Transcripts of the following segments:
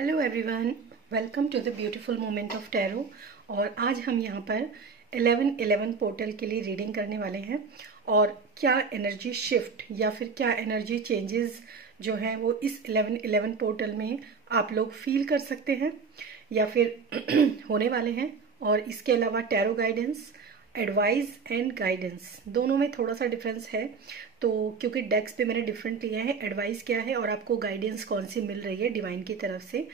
Hello everyone, welcome to the beautiful moment of tarot. और आज हम यहाँ पर 11-11 पोर्टल के लिए रीडिंग करने वाले हैं और क्या एनर्जी शिफ्ट या फिर क्या एनर्जी चेंजेस जो हैं वो इस 11-11 पोर्टल में आप लोग फील कर सकते हैं या फिर होने वाले हैं। और इसके अलावा tarot guidance, advice and guidance दोनों में थोड़ा सा डिफरेंस है, तो क्योंकि डेक्स पे मैंने डिफरेंट लिया है, एडवाइस क्या है और आपको गाइडेंस कौन सी मिल रही है डिवाइन की तरफ से,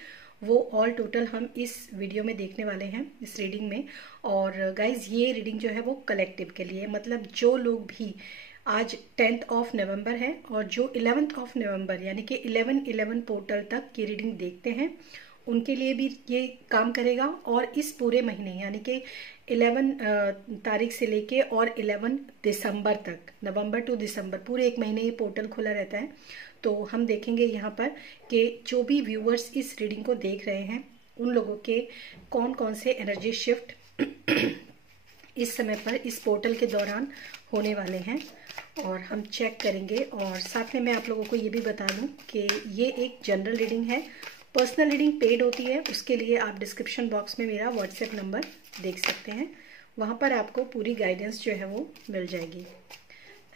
वो ऑल टोटल हम इस वीडियो में देखने वाले हैं इस रीडिंग में। और गाइज ये रीडिंग जो है वो कलेक्टिव के लिए, मतलब जो लोग भी आज 10 नवंबर है और जो 11 नवंबर यानी कि 11-11 पोर्टल तक की रीडिंग देखते हैं उनके लिए भी ये काम करेगा। और इस पूरे महीने यानी कि 11 तारीख से लेके और 11 दिसंबर तक, नवंबर टू दिसंबर, पूरे एक महीने ये पोर्टल खुला रहता है। तो हम देखेंगे यहाँ पर कि जो भी व्यूअर्स इस रीडिंग को देख रहे हैं उन लोगों के कौन कौन से एनर्जी शिफ्ट इस समय पर इस पोर्टल के दौरान होने वाले हैं और हम चेक करेंगे। और साथ में मैं आप लोगों को ये भी बता दूं कि ये एक जनरल रीडिंग है। पर्सनल रीडिंग पेड होती है, उसके लिए आप डिस्क्रिप्शन बॉक्स में मेरा व्हाट्सएप नंबर देख सकते हैं, वहाँ पर आपको पूरी गाइडेंस जो है वो मिल जाएगी।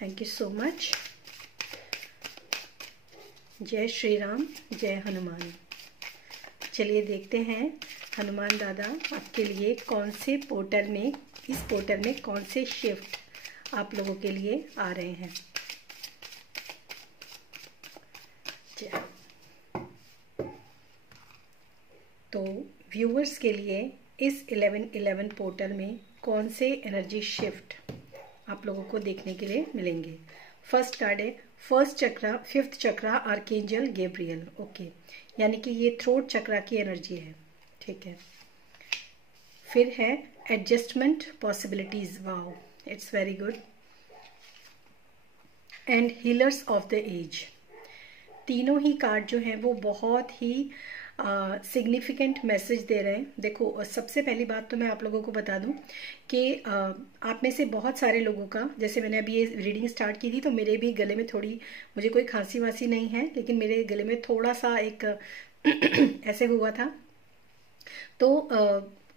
Thank you so much. जय श्री राम, जय हनुमान। चलिए देखते हैं हनुमान दादा आपके लिए कौन से पोर्टल में, इस पोर्टल में कौन से शिफ्ट आप लोगों के लिए आ रहे हैं। तो व्यूअर्स के लिए इस 11-11 पोर्टल में कौन से एनर्जी शिफ्ट आप लोगों को देखने के लिए मिलेंगे। फर्स्ट कार्ड है फर्स्ट चक्रा, फिफ्थ चक्रा, आर्कएंजल गैब्रियल। ओके, यानी कि ये थ्रोट चक्रा की एनर्जी है, ठीक है। फिर है adjustment possibilities, wow it's very good. And healers of the age. तीनों ही कार्ड जो हैं वो बहुत ही सिग्निफिकेंट मैसेज दे रहे हैं। देखो, सबसे पहली बात तो मैं आप लोगों को बता दूं कि आप में से बहुत सारे लोगों का, जैसे मैंने अभी ये रीडिंग स्टार्ट की थी तो मेरे भी गले में थोड़ी, मुझे कोई खांसी वासी नहीं है लेकिन मेरे गले में थोड़ा सा एक ऐसे हुआ था। तो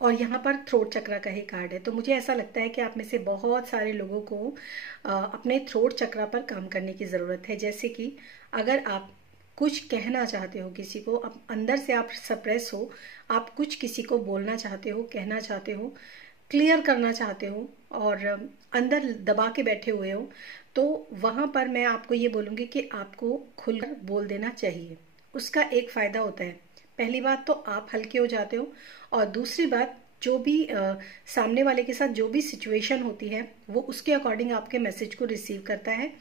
और यहाँ पर थ्रोट चक्रा का ही कार्ड है, तो मुझे ऐसा लगता है कि आप में से बहुत सारे लोगों को अपने थ्रोट चक्रा पर काम करने की ज़रूरत है। जैसे कि अगर आप कुछ कहना चाहते हो किसी को, अब अंदर से आप सप्रेस हो, आप कुछ किसी को बोलना चाहते हो, कहना चाहते हो, क्लियर करना चाहते हो और अंदर दबा के बैठे हुए हो, तो वहाँ पर मैं आपको ये बोलूँगी कि आपको खुलकर बोल देना चाहिए। उसका एक फ़ायदा होता है, पहली बात तो आप हल्के हो जाते हो और दूसरी बात जो भी सामने वाले के साथ जो भी सिचुएशन होती है वो उसके अकॉर्डिंग आपके मैसेज को रिसीव करता है।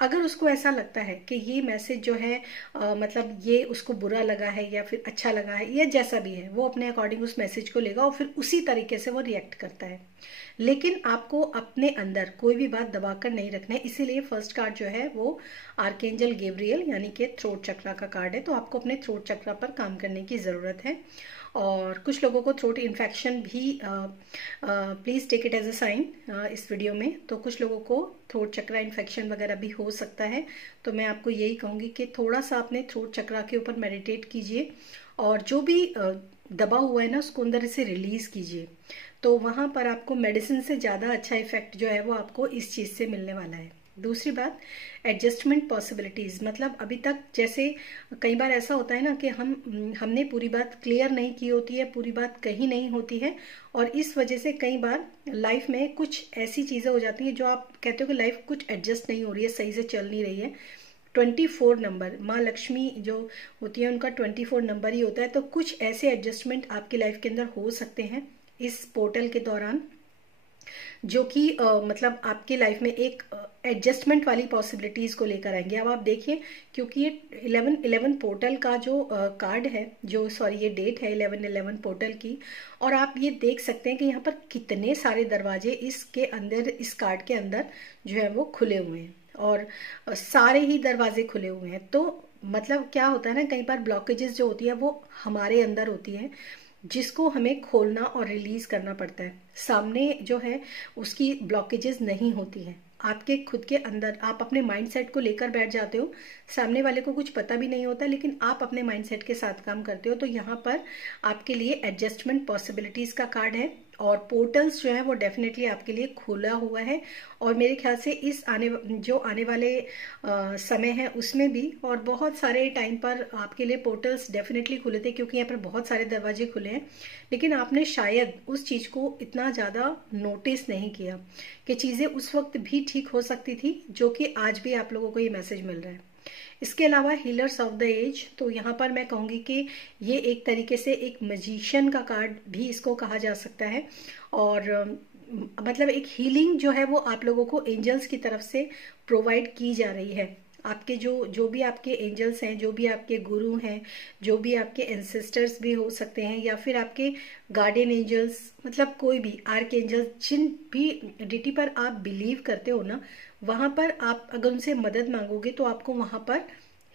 अगर उसको ऐसा लगता है कि ये मैसेज जो है मतलब ये उसको बुरा लगा है या फिर अच्छा लगा है या जैसा भी है, वो अपने अकॉर्डिंग उस मैसेज को लेगा और फिर उसी तरीके से वो रिएक्ट करता है। लेकिन आपको अपने अंदर कोई भी बात दबाकर नहीं रखना है, इसीलिए फर्स्ट कार्ड जो है वो आर्कएंजल गैब्रियल यानी कि थ्रोट चक्रा का कार्ड है। तो आपको अपने थ्रोट चक्रा पर काम करने की ज़रूरत है। और कुछ लोगों को थ्रोट इन्फेक्शन भी, please take it as a sign इस वीडियो में, तो कुछ लोगों को थ्रोट चक्रा इन्फेक्शन वगैरह भी हो सकता है। तो मैं आपको यही कहूँगी कि थोड़ा सा अपने थ्रोट चक्रा के ऊपर मेडिटेट कीजिए और जो भी दबा हुआ है ना उसको अंदर से रिलीज़ कीजिए, तो वहाँ पर आपको मेडिसिन से ज़्यादा अच्छा इफेक्ट जो है वो आपको इस चीज़ से मिलने वाला है। दूसरी बात, एडजस्टमेंट पॉसिबिलिटीज़, मतलब अभी तक जैसे कई बार ऐसा होता है ना कि हमने पूरी बात क्लियर नहीं की होती है, पूरी बात कही नहीं होती है और इस वजह से कई बार लाइफ में कुछ ऐसी चीज़ें हो जाती हैं जो आप कहते हो कि लाइफ कुछ एडजस्ट नहीं हो रही है, सही से चल नहीं रही है। 24 नंबर, माँ लक्ष्मी जो होती है उनका 24 नंबर ही होता है, तो कुछ ऐसे एडजस्टमेंट आपकी लाइफ के अंदर हो सकते हैं इस पोर्टल के दौरान जो कि मतलब आपकी लाइफ में एक एडजस्टमेंट वाली पॉसिबिलिटीज़ को लेकर आएंगे। अब आप देखिए, क्योंकि ये 11-11 पोर्टल का जो कार्ड है, जो सॉरी ये डेट है 11-11 पोर्टल की, और आप ये देख सकते हैं कि यहाँ पर कितने सारे दरवाजे इसके अंदर, इस कार्ड के अंदर जो है वो खुले हुए हैं और सारे ही दरवाजे खुले हुए हैं। तो मतलब क्या होता है ना, कई बार ब्लॉकेजेस जो होती है वो हमारे अंदर होती है जिसको हमें खोलना और रिलीज करना पड़ता है। सामने जो है उसकी ब्लॉकेजेस नहीं होती हैं, आपके खुद के अंदर आप अपने माइंडसेट को लेकर बैठ जाते हो, सामने वाले को कुछ पता भी नहीं होता, लेकिन आप अपने माइंडसेट के साथ काम करते हो, तो यहाँ पर आपके लिए एडजस्टमेंट पॉसिबिलिटीज का कार्ड है। और पोर्टल्स जो है वो डेफिनेटली आपके लिए खुला हुआ है। और मेरे ख्याल से इस आने वाले समय है उसमें भी, और बहुत सारे टाइम पर आपके लिए पोर्टल्स डेफिनेटली खुले थे, क्योंकि यहाँ पर बहुत सारे दरवाजे खुले हैं, लेकिन आपने शायद उस चीज को इतना ज्यादा नोटिस नहीं किया कि चीजें उस वक्त भी ठीक हो सकती थी, जो कि आज भी आप लोगों को ये मैसेज मिल रहा है। इसके अलावा हीलर्स ऑफ द एज, तो यहाँ पर मैं कहूँगी कि ये एक तरीके से एक मजिशियन का कार्ड भी इसको कहा जा सकता है। और मतलब एक हीलिंग जो है वो आप लोगों को एंजल्स की तरफ से प्रोवाइड की जा रही है। आपके जो भी आपके एंजल्स हैं, जो भी आपके गुरु हैं, जो भी आपके एंसेस्टर्स भी हो सकते हैं, या फिर आपके गार्डियन एंजल्स, मतलब कोई भी आर्क एंजल्स, जिन भी डिटी पर आप बिलीव करते हो ना, वहां पर आप अगर उनसे मदद मांगोगे तो आपको वहां पर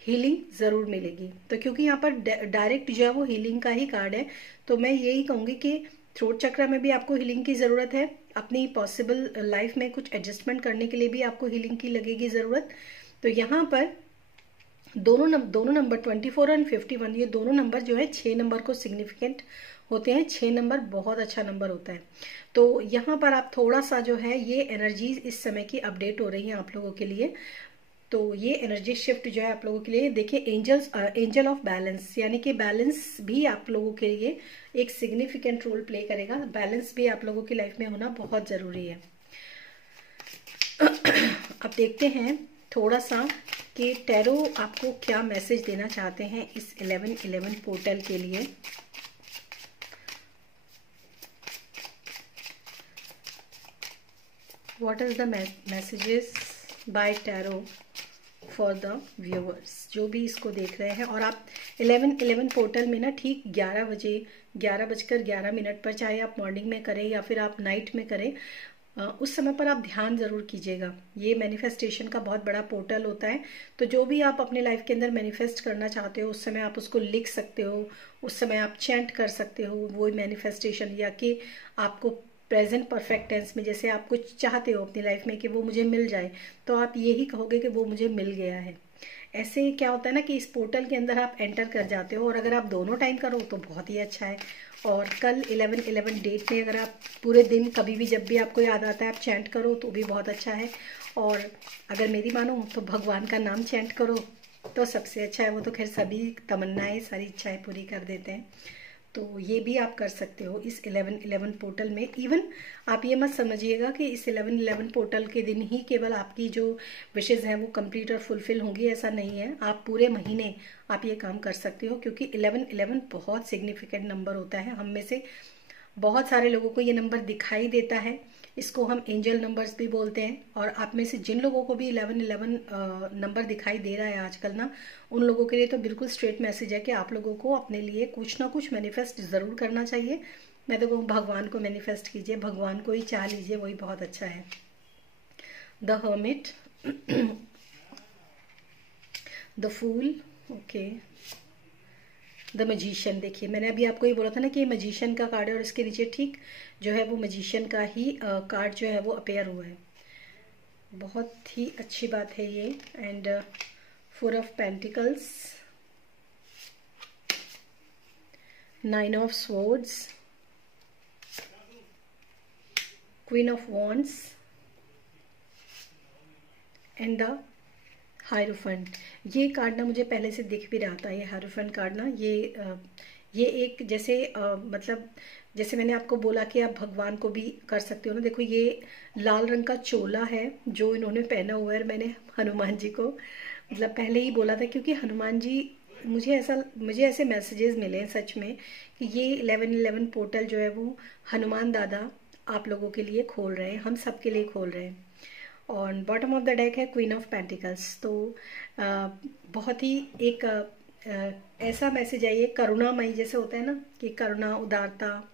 हीलिंग जरूर मिलेगी। तो क्योंकि यहाँ पर डायरेक्ट जो है वो हीलिंग का ही कार्ड है, तो मैं यही कहूंगी कि थ्रोट चक्र में भी आपको हीलिंग की जरूरत है, अपनी पॉसिबल लाइफ में कुछ एडजस्टमेंट करने के लिए भी आपको हीलिंग की लगेगी जरूरत। तो यहाँ पर दोनों नंबर 24 और 51, ये दोनों नंबर जो है 6 नंबर को सिग्निफिकेंट होते हैं। 6 नंबर बहुत अच्छा नंबर होता है। तो यहाँ पर आप थोड़ा सा जो है ये एनर्जीज इस समय की अपडेट हो रही है आप लोगों के लिए। तो ये एनर्जी शिफ्ट जो है आप लोगों के लिए, देखिए एंजल ऑफ बैलेंस, यानी कि बैलेंस भी आप लोगों के लिए एक सिग्निफिकेंट रोल प्ले करेगा। बैलेंस भी आप लोगों की लाइफ में होना बहुत जरूरी है। अब देखते हैं थोड़ा सा कि टैरो आपको क्या मैसेज देना चाहते हैं इस 1111 पोर्टल के लिए। What is the messages by tarot for the viewers, जो भी इसको देख रहे हैं। और आप 1111 पोर्टल में ना ठीक 11:11 पर, चाहे आप मॉर्निंग में करें या फिर आप नाइट में करें, उस समय पर आप ध्यान जरूर कीजिएगा। ये मैनिफेस्टेशन का बहुत बड़ा पोर्टल होता है। तो जो भी आप अपने लाइफ के अंदर मैनिफेस्ट करना चाहते हो, उस समय आप उसको लिख सकते हो, उस समय आप चैंट कर सकते हो वो मैनिफेस्टेशन, या कि आपको प्रेजेंट परफेक्ट टेंस में जैसे आप कुछ चाहते हो अपनी लाइफ में कि वो मुझे मिल जाए, तो आप यही कहोगे कि वो मुझे मिल गया है। ऐसे क्या होता है ना कि इस पोर्टल के अंदर आप एंटर कर जाते हो, और अगर आप दोनों टाइम करो तो बहुत ही अच्छा है। और कल 11/11 डेट में अगर आप पूरे दिन कभी भी जब भी आपको याद आता है आप चैंट करो तो भी बहुत अच्छा है। और अगर मेरी मानो तो भगवान का नाम चैंट करो तो सबसे अच्छा है। वो तो खैर सभी तमन्नाएं, सारी इच्छाएं पूरी कर देते हैं। तो ये भी आप कर सकते हो इस 1111 पोर्टल में। इवन आप ये मत समझिएगा कि इस 1111 पोर्टल के दिन ही केवल आपकी जो विशेज हैं वो कंप्लीट और फुलफिल होंगी, ऐसा नहीं है। आप पूरे महीने आप ये काम कर सकते हो, क्योंकि 1111 बहुत सिग्निफिकेंट नंबर होता है। हम में से बहुत सारे लोगों को ये नंबर दिखाई देता है, इसको हम एंजल नंबर्स भी बोलते हैं। और आप में से जिन लोगों को भी 1111 नंबर दिखाई दे रहा है आजकल ना, उन लोगों के लिए तो बिल्कुल स्ट्रेट मैसेज है कि आप लोगों को अपने लिए कुछ ना कुछ मैनिफेस्ट जरूर करना चाहिए। मैं तो कहूँ भगवान को मैनिफेस्ट कीजिए, भगवान को ही चाह लीजिए, वही बहुत अच्छा है। The hermit, the fool, okay, the magician. देखिए मैंने अभी आपको ये बोला था ना कि ये मजिशियन का कार्ड है, और इसके नीचे ठीक जो है वो मजिशियन का ही कार्ड जो है वो अपेयर हुआ है। बहुत ही अच्छी बात है ये। And 4 of pentacles, 9 of swords, queen of wands and the hierophant. ये कार्ड ना मुझे पहले से दिख भी रहा था। ये हायरोफेंट कार्ड ना ये एक जैसे मतलब जैसे मैंने आपको बोला कि आप भगवान को भी कर सकते हो ना। देखो ये लाल रंग का चोला है जो इन्होंने पहना हुआ है। मैंने हनुमान जी को मतलब पहले ही बोला था, क्योंकि हनुमान जी मुझे ऐसे मैसेजेस मिले हैं सच में कि ये 1111 पोर्टल जो है वो हनुमान दादा आप लोगों के लिए खोल रहे हैं, हम सब के लिए खोल रहे हैं। और बॉटम ऑफ द डेक है क्वीन ऑफ पेंटिकल्स। तो बहुत ही एक ऐसा मैसेज है ये करुणामयी, जैसे होता है ना कि करुणा, उदारता,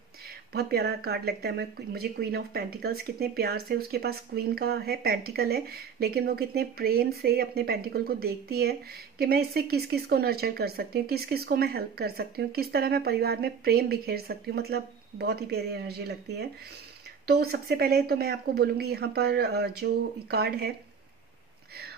बहुत प्यारा कार्ड लगता है मुझे क्वीन ऑफ पेंटिकल्स। कितने प्यार से उसके पास क्वीन का है, पेंटिकल है, लेकिन वो कितने प्रेम से अपने पेंटिकल को देखती है कि मैं इससे किस किस को नर्चर कर सकती हूँ, किस किस को मैं हेल्प कर सकती हूँ, किस तरह मैं परिवार में प्रेम बिखेर सकती हूँ। मतलब बहुत ही प्यारी एनर्जी लगती है। तो सबसे पहले तो मैं आपको बोलूँगी यहाँ पर जो कार्ड है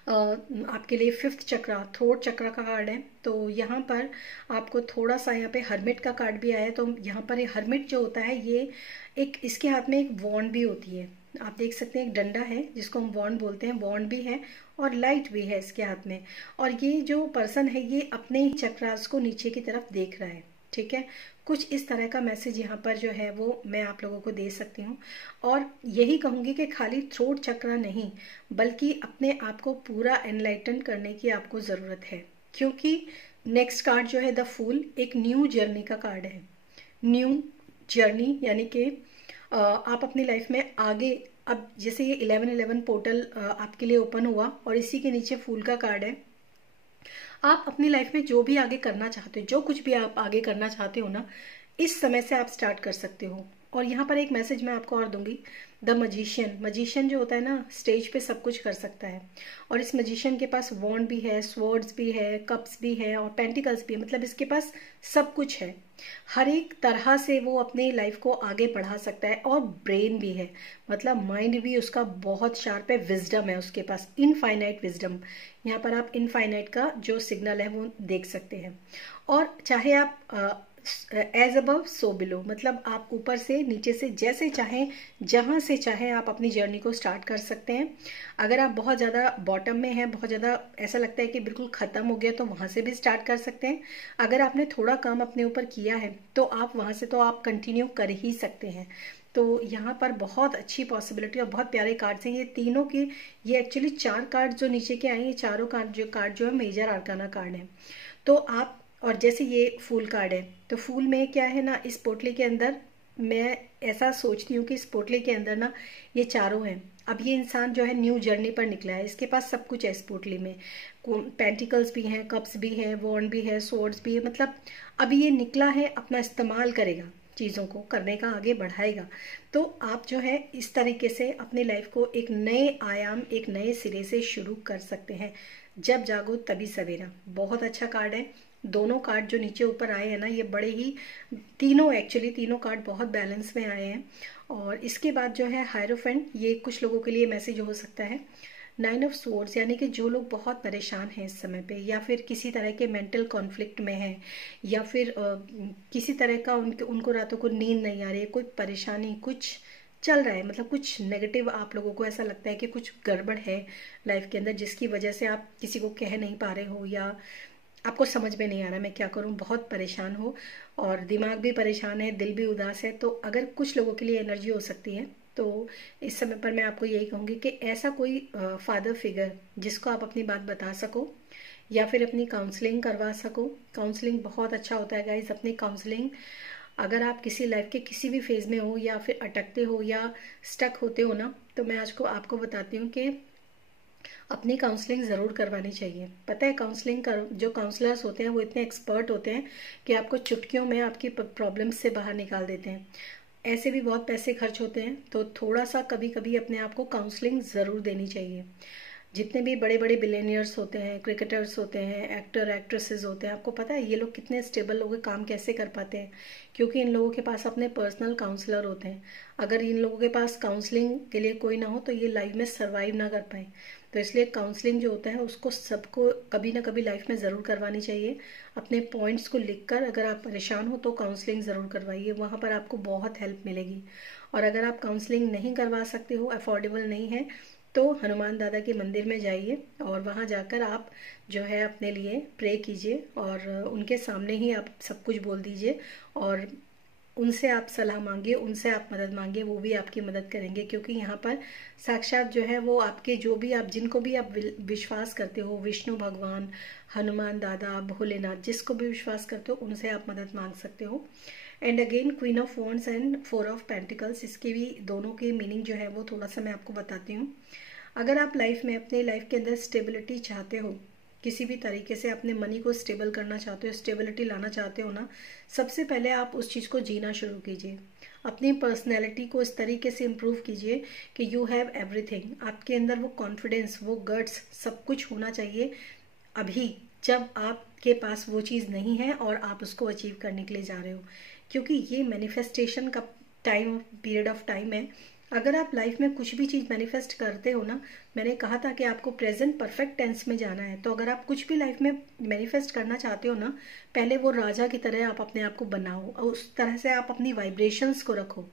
आपके लिए 5th चक्रा, थ्रोट चक्रा का कार्ड है। तो यहाँ पर आपको थोड़ा सा यहाँ पे हर्मिट का कार्ड भी आया है। तो यहाँ पर ये हर्मिट जो होता है, ये एक, इसके हाथ में एक वॉन्ड भी होती है, आप देख सकते हैं, एक डंडा है जिसको हम वॉन्ड बोलते हैं, वॉन्ड भी है और लाइट भी है इसके हाथ में। और ये जो पर्सन है ये अपने ही चक्रास को नीचे की तरफ देख रहा है, ठीक है। कुछ इस तरह का मैसेज यहाँ पर जो है वो मैं आप लोगों को दे सकती हूँ। और यही कहूँगी कि खाली थ्रोट चक्रा नहीं, बल्कि अपने आप को पूरा एनलाइटन करने की आपको ज़रूरत है, क्योंकि नेक्स्ट कार्ड जो है द फूल, एक न्यू जर्नी का कार्ड है। न्यू जर्नी यानी कि आप अपनी लाइफ में आगे, अब जैसे ये 1111 पोर्टल आपके लिए ओपन हुआ और इसी के नीचे फूल का कार्ड है। आप अपनी लाइफ में जो भी आगे करना चाहते हो, जो कुछ भी आप आगे करना चाहते हो ना, इस समय से आप स्टार्ट कर सकते हो। और यहाँ पर एक मैसेज मैं आपको और दूंगी, द मजिशियन। मजिशियन जो होता है ना, स्टेज पे सब कुछ कर सकता है। और इस मजिशियन के पास वॉन्ड भी है, स्वॉर्ड्स भी है, कप्स भी है और पेंटिकल्स भी है, मतलब इसके पास सब कुछ है। हर एक तरह से वो अपनी लाइफ को आगे बढ़ा सकता है। और ब्रेन भी है, मतलब माइंड भी उसका बहुत शार्प है, विजडम है उसके पास, इनफाइनाइट विजडम। यहाँ पर आप इनफाइनाइट का जो सिग्नल है वो देख सकते हैं। और चाहे आप एज अबव सो बिलो, मतलब आप ऊपर से नीचे से जैसे चाहें, जहां से चाहें आप अपनी जर्नी को स्टार्ट कर सकते हैं। अगर आप बहुत ज़्यादा बॉटम में हैं, बहुत ज़्यादा ऐसा लगता है कि बिल्कुल ख़त्म हो गया, तो वहां से भी स्टार्ट कर सकते हैं। अगर आपने थोड़ा काम अपने ऊपर किया है तो आप वहां से तो आप कंटिन्यू कर ही सकते हैं। तो यहाँ पर बहुत अच्छी पॉसिबिलिटी और बहुत प्यारे कार्ड्स हैं ये तीनों की। ये एक्चुअली 4 कार्ड जो नीचे के आए, ये चारों कार्ड जो है मेजर आर्काना कार्ड है। तो आप, और जैसे ये फूल कार्ड है, तो फूल में क्या है ना, इस पोटली के अंदर मैं ऐसा सोचती हूँ कि इस पोटली के अंदर ना ये चारों हैं। अब ये इंसान जो है न्यू जर्नी पर निकला है, इसके पास सब कुछ है इस पोटली में, पेंटिकल्स भी हैं, कप्स भी हैं, वॉन्ड भी है, स्वॉर्ड्स भी है। मतलब अभी ये निकला है, अपना इस्तेमाल करेगा, चीज़ों को करने का आगे बढ़ाएगा। तो आप जो है इस तरीके से अपनी लाइफ को एक नए आयाम, एक नए सिरे से शुरू कर सकते हैं। जब जागो तभी सवेरा, बहुत अच्छा कार्ड है। दोनों कार्ड जो नीचे ऊपर आए हैं ना, ये बड़े ही, तीनों कार्ड बहुत बैलेंस में आए हैं। और इसके बाद जो है हायरोफेंट, ये कुछ लोगों के लिए मैसेज हो सकता है। 9 ऑफ स्वॉर्ड्स, यानी कि जो लोग बहुत परेशान हैं इस समय पे, या फिर किसी तरह के मेंटल कॉन्फ्लिक्ट में हैं, या फिर किसी तरह का उनको रातों को नींद नहीं आ रही है, कोई परेशानी, कुछ चल रहा है, मतलब कुछ नेगेटिव, आप लोगों को ऐसा लगता है कि कुछ गड़बड़ है लाइफ के अंदर, जिसकी वजह से आप किसी को कह नहीं पा रहे हो, या आपको समझ में नहीं आ रहा मैं क्या करूं, बहुत परेशान हो और दिमाग भी परेशान है, दिल भी उदास है। तो अगर कुछ लोगों के लिए एनर्जी हो सकती है, तो इस समय पर मैं आपको यही कहूँगी कि ऐसा कोई फादर फिगर जिसको आप अपनी बात बता सको, या फिर अपनी काउंसलिंग करवा सको। काउंसलिंग बहुत अच्छा होता है गाइज। अपनी काउंसलिंग, अगर आप किसी लाइफ के किसी भी फेज में हो, या फिर अटकते हो या स्टक होते हो ना, तो मैं आज को आपको बताती हूँ कि अपनी काउंसलिंग ज़रूर करवानी चाहिए। पता है, काउंसलिंग कर, जो काउंसलर्स होते हैं वो इतने एक्सपर्ट होते हैं कि आपको चुटकियों में आपकी प्रॉब्लम्स से बाहर निकाल देते हैं। ऐसे भी बहुत पैसे खर्च होते हैं, तो थोड़ा सा कभी कभी अपने आप को काउंसलिंग ज़रूर देनी चाहिए। जितने भी बड़े बड़े बिलियनियर्स होते हैं, क्रिकेटर्स होते हैं, एक्टर एक्ट्रेसेस होते हैं, आपको पता है ये लोग कितने स्टेबल लोग काम कैसे कर पाते हैं? क्योंकि इन लोगों के पास अपने पर्सनल काउंसलर होते हैं। अगर इन लोगों के पास काउंसलिंग के लिए कोई ना हो तो ये लाइफ में सर्वाइव ना कर पाए। तो इसलिए काउंसलिंग जो होता है उसको सबको कभी ना कभी लाइफ में ज़रूर करवानी चाहिए। अपने पॉइंट्स को लिखकर, अगर आप परेशान हो तो काउंसलिंग ज़रूर करवाइए, वहाँ पर आपको बहुत हेल्प मिलेगी। और अगर आप काउंसलिंग नहीं करवा सकते हो, अफोर्डेबल नहीं है, तो हनुमान दादा के मंदिर में जाइए और वहाँ जाकर आप जो है अपने लिए प्रे कीजिए और उनके सामने ही आप सब कुछ बोल दीजिए और उनसे आप सलाह मांगिए, उनसे आप मदद मांगिए, वो भी आपकी मदद करेंगे। क्योंकि यहाँ पर साक्षात जो है वो आपके, जो भी आप, जिनको भी आप विश्वास करते हो, विष्णु भगवान, हनुमान दादा, भोलेनाथ, जिसको भी विश्वास करते हो उनसे आप मदद मांग सकते हो। And again queen of wands and 4 of pentacles, इसके भी दोनों के मीनिंग जो है वो थोड़ा सा मैं आपको बताती हूँ। अगर आप लाइफ में, अपने लाइफ के अंदर स्टेबिलिटी चाहते हो, किसी भी तरीके से अपने मनी को स्टेबल करना चाहते हो, स्टेबिलिटी लाना चाहते हो ना, सबसे पहले आप उस चीज़ को जीना शुरू कीजिए। अपनी पर्सनैलिटी को इस तरीके से इम्प्रूव कीजिए कि यू हैव एवरीथिंग। आपके अंदर वो कॉन्फिडेंस, वो गट्स, सब कुछ होना चाहिए अभी, जब आपके पास वो चीज़ नहीं है और आप उसको अचीव करने के लिए जा रहे हो। क्योंकि ये मैनिफेस्टेशन का टाइम, पीरियड ऑफ टाइम है। अगर आप लाइफ में कुछ भी चीज़ मैनिफेस्ट करते हो ना, मैंने कहा था कि आपको प्रेजेंट परफेक्ट टेंस में जाना है। तो अगर आप कुछ भी लाइफ में मैनिफेस्ट करना चाहते हो ना, पहले वो राजा की तरह आप अपने आप को बनाओ और उस तरह से आप अपनी वाइब्रेशंस को रखो,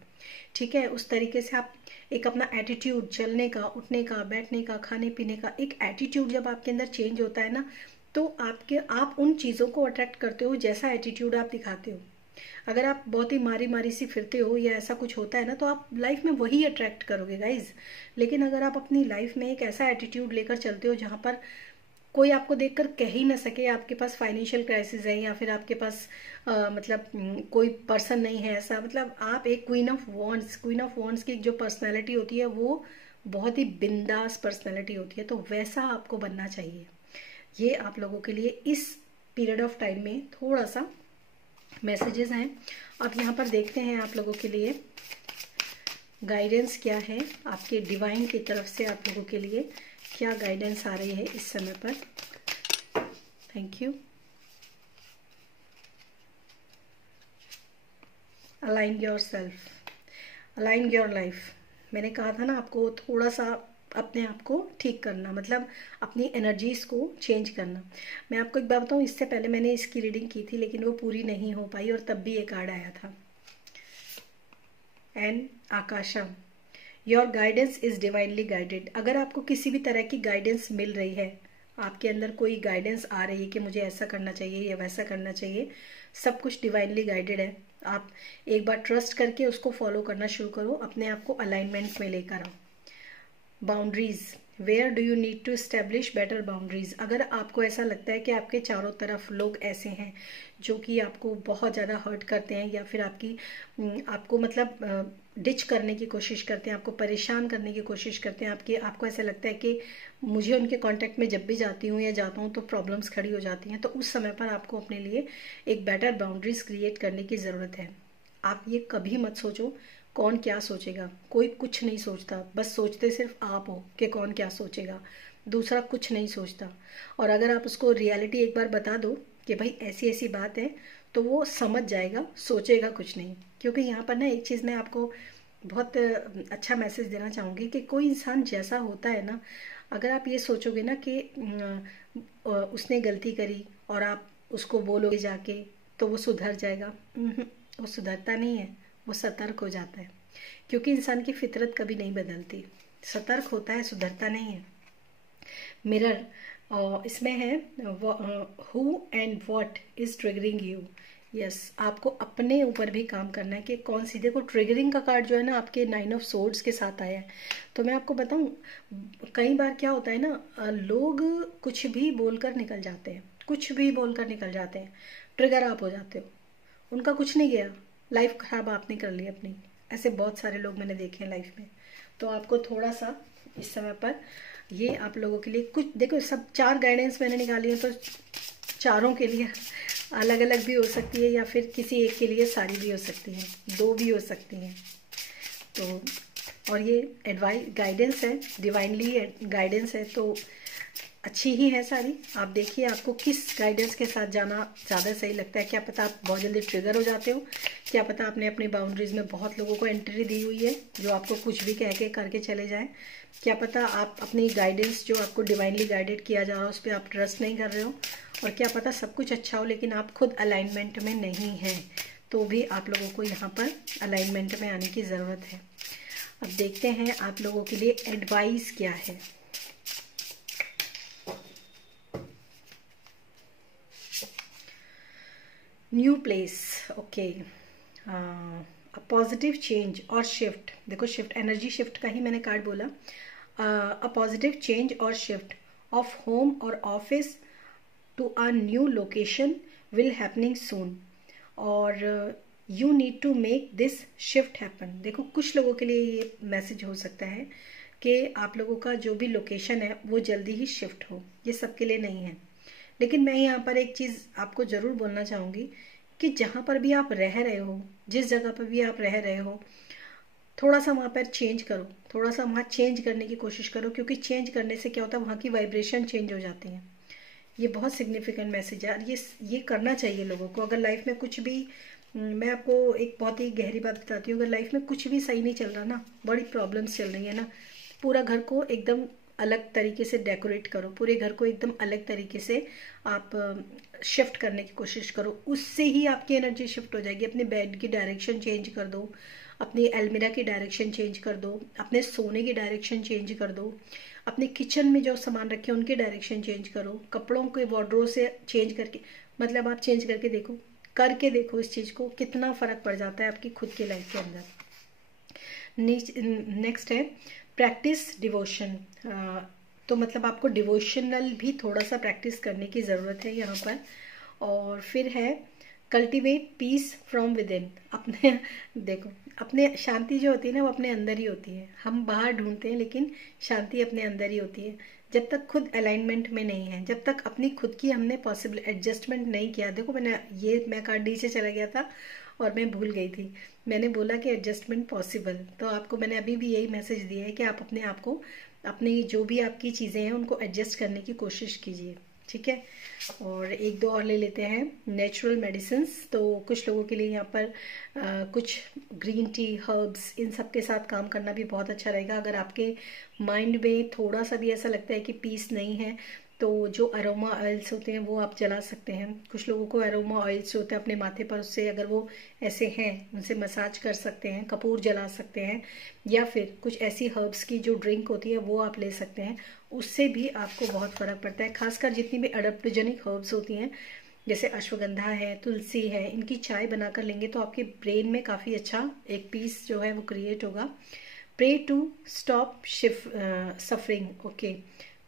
ठीक है। उस तरीके से आप एक अपना एटीट्यूड, चलने का, उठने का, बैठने का, खाने पीने का एक एटीट्यूड जब आपके अंदर चेंज होता है ना, तो आप उन चीज़ों को अट्रैक्ट करते हो जैसा एटीट्यूड आप दिखाते हो। अगर आप बहुत ही मारी मारी सी फिरते हो या ऐसा कुछ होता है ना, तो आप लाइफ में वही अट्रैक्ट करोगे गाइज। लेकिन अगर आप अपनी लाइफ में एक ऐसा एटीट्यूड लेकर चलते हो जहाँ पर कोई आपको देखकर कह ही ना सके आपके पास फाइनेंशियल क्राइसिस है, या फिर आपके पास कोई पर्सन नहीं है ऐसा, मतलब आप एक क्वीन ऑफ वॉन्ड्स की जो पर्सनैलिटी होती है वो बहुत ही बिंदास पर्सनैलिटी होती है। तो वैसा आपको बनना चाहिए। ये आप लोगों के लिए इस पीरियड ऑफ टाइम में थोड़ा सा मैसेजेस हैं। अब यहाँ पर देखते हैं आप लोगों के लिए गाइडेंस क्या है, आपके डिवाइन की तरफ से आप लोगों के लिए क्या गाइडेंस आ रही है इस समय पर। Thank you. Align your self, align your life. मैंने कहा था ना आपको थोड़ा सा अपने आप को ठीक करना, मतलब अपनी एनर्जीज को चेंज करना। मैं आपको एक बात बताऊँ, इससे पहले मैंने इसकी रीडिंग की थी लेकिन वो पूरी नहीं हो पाई, और तब भी एक कार्ड आया था and Akasha, your guidance is divinely guided. अगर आपको किसी भी तरह की गाइडेंस मिल रही है, आपके अंदर कोई गाइडेंस आ रही है कि मुझे ऐसा करना चाहिए या वैसा करना चाहिए, सब कुछ डिवाइनली गाइडेड है। आप एक बार ट्रस्ट करके उसको फॉलो करना शुरू करो, अपने आप को अलाइनमेंट में लेकर आओ। Boundaries, where do you need to establish better boundaries. अगर आपको ऐसा लगता है कि आपके चारों तरफ लोग ऐसे हैं जो कि आपको बहुत ज़्यादा हर्ट करते हैं, या फिर आपको मतलब डिच करने की कोशिश करते हैं, आपको परेशान करने की कोशिश करते हैं, आपको ऐसा लगता है कि मुझे उनके कांटेक्ट में जब भी जाती हूँ या जाता हूँ तो प्रॉब्लम्स खड़ी हो जाती हैं, तो उस समय पर आपको अपने लिए एक बेटर बाउंड्रीज क्रिएट करने की ज़रूरत है। आप ये कभी मत सोचो कौन क्या सोचेगा, कोई कुछ नहीं सोचता, बस सोचते सिर्फ आप हो कि कौन क्या सोचेगा, दूसरा कुछ नहीं सोचता। और अगर आप उसको रियलिटी एक बार बता दो कि भाई ऐसी ऐसी बात है, तो वो समझ जाएगा, सोचेगा कुछ नहीं। क्योंकि यहाँ पर ना एक चीज़ मैं आपको बहुत अच्छा मैसेज देना चाहूँगी कि कोई इंसान जैसा होता है ना, अगर आप ये सोचोगे ना कि उसने गलती करी और आप उसको बोलोगे जाके तो वो सुधर जाएगा, वो सुधरता नहीं है, वो सतर्क हो जाता है। क्योंकि इंसान की फितरत कभी नहीं बदलती, सतर्क होता है, सुधरता नहीं है। मिरर, इसमें है who and what is triggering you. Yes, आपको अपने ऊपर भी काम करना है कि कौन सी, देखो ट्रिगरिंग का कार्ड जो है ना आपके 9 ऑफ सोर्ड्स के साथ आया है। तो मैं आपको बताऊं, कई बार क्या होता है ना, लोग कुछ भी बोलकर निकल जाते हैं, कुछ भी बोलकर निकल जाते हैं, ट्रिगर आप हो जाते हो, उनका कुछ नहीं गया, लाइफ खराब आपने कर ली अपनी। ऐसे बहुत सारे लोग मैंने देखे हैं लाइफ में। तो आपको थोड़ा सा इस समय पर ये आप लोगों के लिए कुछ, देखो सब 4 गाइडेंस मैंने निकाली है, तो चारों के लिए अलग अलग भी हो सकती है, या फिर किसी एक के लिए सारी भी हो सकती हैं, 2 भी हो सकती हैं। तो और ये एडवाइस गाइडेंस है, डिवाइनली गाइडेंस है, तो अच्छी ही है सारी। आप देखिए आपको किस गाइडेंस के साथ जाना ज़्यादा सही लगता है। क्या पता आप बहुत जल्दी ट्रिगर हो जाते हो, क्या पता आपने अपनी बाउंड्रीज में बहुत लोगों को एंट्री दी हुई है जो आपको कुछ भी कह के करके चले जाएं। क्या पता आप अपनी गाइडेंस जो आपको डिवाइनली गाइडेड किया जा रहा है उस पर आप ट्रस्ट नहीं कर रहे हो, और क्या पता सब कुछ अच्छा हो लेकिन आप खुद अलाइनमेंट में नहीं हैं, तो भी आप लोगों को यहाँ पर अलाइनमेंट में आने की ज़रूरत है। अब देखते हैं आप लोगों के लिए एडवाइस क्या है। New place, okay, a positive change और शिफ्ट। देखो शिफ्ट, एनर्जी शिफ्ट का ही मैंने कार्ड बोला। अ पॉजिटिव चेंज और शिफ्ट ऑफ होम और office to a new location will happening soon, और you need to make this shift happen. देखो कुछ लोगों के लिए ये मैसेज हो सकता है कि आप लोगों का जो भी लोकेशन है वो जल्दी ही शिफ्ट हो, ये सबके लिए नहीं है। लेकिन मैं यहाँ पर एक चीज़ आपको ज़रूर बोलना चाहूँगी कि जहाँ पर भी आप रह रहे हो, जिस जगह पर भी आप रह रहे हो, थोड़ा सा वहाँ पर चेंज करो, थोड़ा सा वहाँ चेंज करने की कोशिश करो, क्योंकि चेंज करने से क्या होता है, वहाँ की वाइब्रेशन चेंज हो जाती है। ये बहुत सिग्निफिकेंट मैसेज है, ये करना चाहिए लोगों को। अगर लाइफ में कुछ भी मैं आपको एक बहुत ही गहरी बात बताती हूँ। अगर लाइफ में कुछ भी सही नहीं चल रहा ना, बड़ी प्रॉब्लम्स चल रही है ना, पूरा घर को एकदम अलग तरीके से डेकोरेट करो, पूरे घर को एकदम अलग तरीके से आप शिफ्ट करने की कोशिश करो, उससे ही आपकी एनर्जी शिफ्ट हो जाएगी। अपने बेड की डायरेक्शन चेंज कर दो, अपनी अलमीरा की डायरेक्शन चेंज कर दो, अपने सोने की डायरेक्शन चेंज कर दो, अपने किचन में जो सामान रखे हैं उनके डायरेक्शन चेंज करो, कपड़ों के वार्डरोब से चेंज करके, मतलब आप चेंज करके देखो इस चीज़ को, कितना फ़र्क पड़ जाता है आपकी खुद की लाइफ के अंदर। नेक्स्ट है प्रैक्टिस डिवोशन। तो मतलब आपको डिवोशनल भी थोड़ा सा प्रैक्टिस करने की ज़रूरत है यहाँ पर। और फिर है cultivate peace from within. अपने देखो, अपने शांति जो होती है ना वो अपने अंदर ही होती है, हम बाहर ढूंढते हैं लेकिन शांति अपने अंदर ही होती है। जब तक खुद अलाइनमेंट में नहीं है, जब तक अपनी खुद की हमने पॉसिबल एडजस्टमेंट नहीं किया। देखो मैं कार्ड नीचे चला गया था और मैं भूल गई थी, मैंने बोला कि एडजस्टमेंट पॉसिबल, तो आपको मैंने अभी भी यही मैसेज दिया है कि आप अपने आप को, अपनी जो भी आपकी चीज़ें हैं उनको एडजस्ट करने की कोशिश कीजिए, ठीक है। और एक दो और ले लेते हैं नेचुरल मेडिसिन्स। तो कुछ लोगों के लिए यहाँ पर कुछ ग्रीन टी, हर्ब्स, इन सब के साथ काम करना भी बहुत अच्छा रहेगा। अगर आपके माइंड में थोड़ा सा भी ऐसा लगता है कि पीस नहीं है, तो जो अरोमा ऑयल्स होते हैं वो आप जला सकते हैं। कुछ लोगों को अरोमा ऑयल्स होते हैं अपने माथे पर, उससे अगर वो ऐसे हैं उनसे मसाज कर सकते हैं, कपूर जला सकते हैं, या फिर कुछ ऐसी हर्ब्स की जो ड्रिंक होती है वो आप ले सकते हैं, उससे भी आपको बहुत फ़र्क पड़ता है। खासकर जितनी भी अडेप्टोजेनिक हर्ब्स होती हैं, जैसे अश्वगंधा है, तुलसी है, इनकी चाय बनाकर लेंगे तो आपके ब्रेन में काफ़ी अच्छा एक पीस जो है वो क्रिएट होगा। Pray to stop suffering. Okay,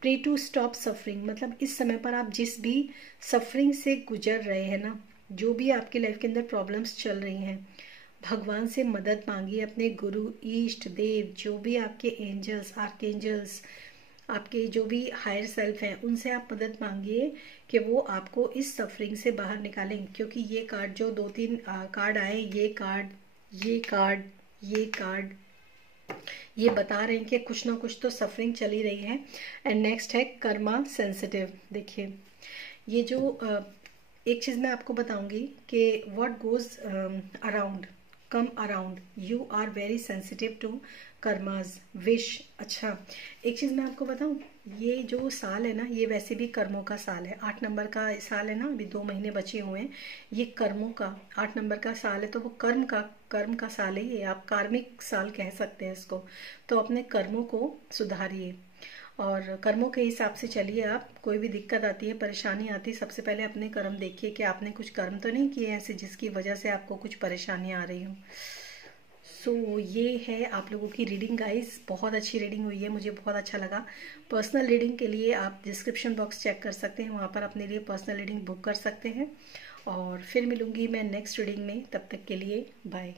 pray to stop suffering मतलब इस समय पर आप जिस भी सफरिंग से गुजर रहे हैं ना, जो भी आपकी लाइफ के अंदर प्रॉब्लम्स चल रही हैं, भगवान से मदद मांगिए। अपने गुरु, इष्ट देव, जो भी आपके एंजल्स, आर्कएंजल्स, आपके जो भी हायर सेल्फ हैं, उनसे आप मदद मांगिए कि वो आपको इस सफरिंग से बाहर निकालें। क्योंकि ये कार्ड जो 2-3 कार्ड आए, ये कार्ड ये बता रहे हैं कि कुछ ना कुछ तो सफरिंग चली रही है। एंड नेक्स्ट है कर्मा सेंसिटिव। देखिए, ये जो एक चीज़ मैं आपको बताऊंगी कि what goes around come around, you are very sensitive to karma's wish. अच्छा, एक चीज़ मैं आपको बताऊं, ये जो साल है ना, ये वैसे भी कर्मों का साल है। 8 नंबर का साल है ना, अभी 2 महीने बचे हुए हैं, ये कर्मों का 8 नंबर का साल है, तो वो कर्म का साल है ये, आप कार्मिक साल कह सकते हैं इसको। तो अपने कर्मों को सुधारिए और कर्मों के हिसाब से चलिए। आप कोई भी दिक्कत आती है, परेशानी आती है, सबसे पहले अपने कर्म देखिए कि आपने कुछ कर्म तो नहीं किए ऐसे जिसकी वजह से आपको कुछ परेशानियां आ रही हों। सो ये है आप लोगों की रीडिंग गाइस, बहुत अच्छी रीडिंग हुई है, मुझे बहुत अच्छा लगा। पर्सनल रीडिंग के लिए आप डिस्क्रिप्शन बॉक्स चेक कर सकते हैं, वहाँ पर अपने लिए पर्सनल रीडिंग बुक कर सकते हैं। और फिर मिलूंगी मैं नेक्स्ट रीडिंग में, तब तक के लिए बाय।